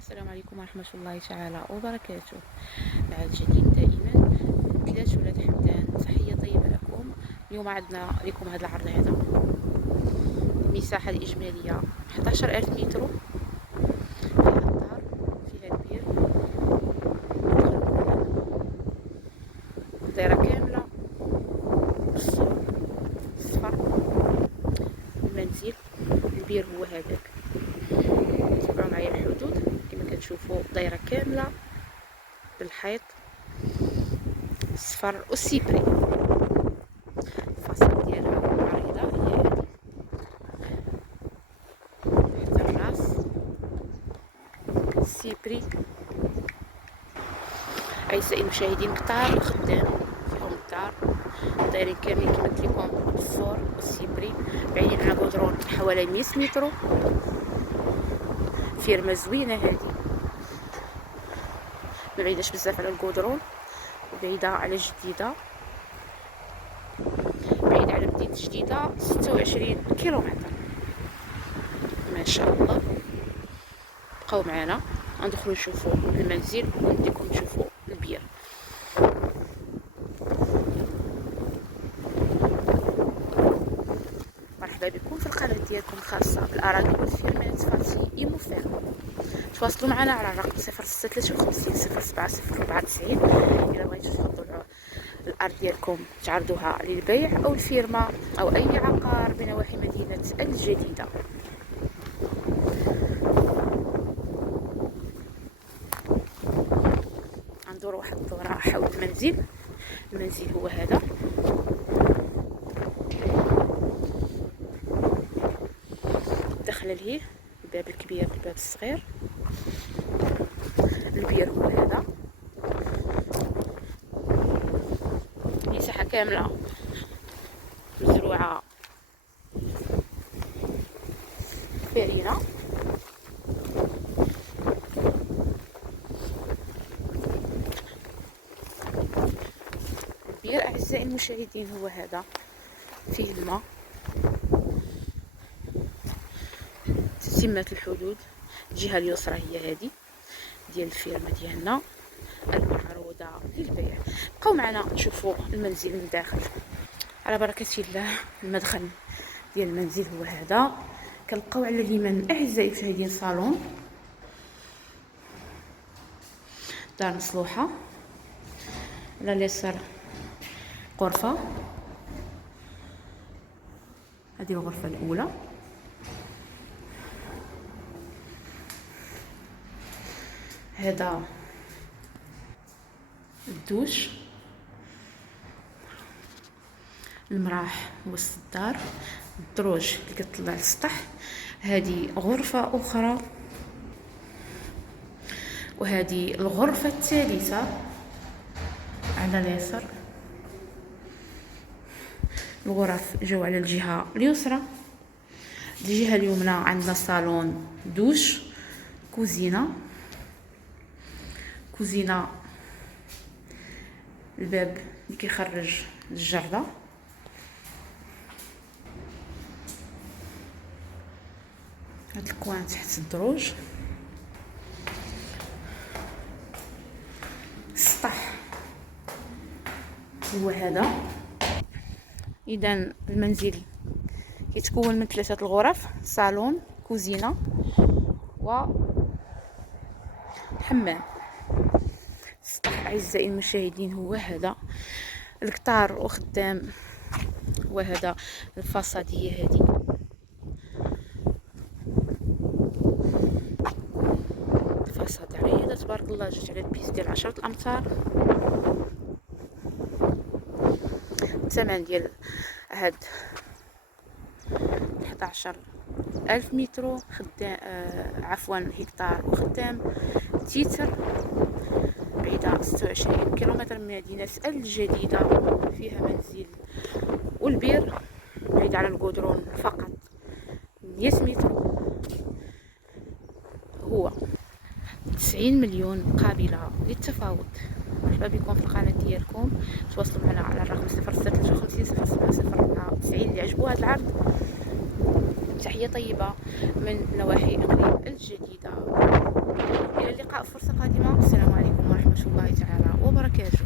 السلام عليكم ورحمة الله تعالى وبركاته. بعد جديد دائما. 3 ولاد حمدان، تحية طيبة لكم. اليوم عندنا لكم هذا العرض هذا. المساحة الإجمالية 11000 متر. فيها الدار، فيها البير، دايرة كاملة بالصور الصفر. المنزل البير هو هذاك، تابعوا معايا الحدود كما كتشوفوا، دايرة كاملة بالحيط الصفر والسيبري. الفاصل ديالها العريضة هي هادي، حتى الراس السيبري. أعزائي المشاهدين، كتار خدام فيهم الدار، دايرين كاملين كما قلت لكم بالصور والسيبري، بعيدين على غودرون حوالي 100 متر. فيرما زوينة هادي، مبعيداش بزاف على الغودرون، بعيدة على جديدة، بعيدة على مدينة جديدة 26 كيلومتر. ما شاء الله. بقاو معنا ندخلو نشوفو المنزل ونديكم تشوفو البير. مرحبا بكم في القناة ديالكم الخاصة بالأراضي والفيرمات فاتي إيموفير. تواصلوا معنا على الرقم 0653 07 094 إلا بغيتو تحطوا الأرض ديالكم تعرضوها للبيع أو الفيرما أو أي عقار بنواحي مدينة الجديدة. ندور واحد الدورة حول المنزل. المنزل هو هذا، دخل ليه الباب الكبير الباب الصغير. البير هو هذا، مساحة كاملة مزروعة فرينة. البير أعزائي المشاهدين هو هذا، فيه الماء. تتمة الحدود، الجهة اليسرى هي هذه ديال الفيرما ديالنا المعروضة للبيع. بقاو معنا نشوفوا المنزل من الداخل على بركة الله. المدخل ديال المنزل هو هذا. كنلقاو على اليمين أعزائي المشاهدين صالون، دار مصلوحة. على اليسار غرفة، هذه الغرفة الأولى. هذا الدوش، المراح وسط الدار، الدروج اللي كتطلع للسطح. هذه غرفة أخرى، وهذه الغرفة الثالثة على اليسار. الغرف جاو على الجهة اليسرى. الجهة اليمنى عندنا صالون، دوش، كوزينة. كوزينة الباب اللي كيخرج للجردة. هاد الكوان تحت الدروج. السطح هو هذا. اذا المنزل كيتكون من 3 الغرف، صالون، كوزينة وحمام. السطح اعزائي المشاهدين هو هذا، القطار وخدام. وهذا الفاصاد هي هذه. الفاصاد عريضة تبارك الله، جات على البيس ديال 10 الامتار. الثمن ديال هاد 11,000 متر خدام، عفوا هكتار وخدام. تيتر بعيدة 26 كيلومتر من مدينة الجديدة، فيها منزل والبير بعيد على الغودرون فقط 100 متر. هو 90 مليون قابلة للتفاوض. مرحبا بكم في القناة ديالكم. تواصلوا معنا على الرقم 0653 07 اللي عجبو هذا العرض. تحية طيبة من نواحي إقليم الجديدة. تعالى وبركاته.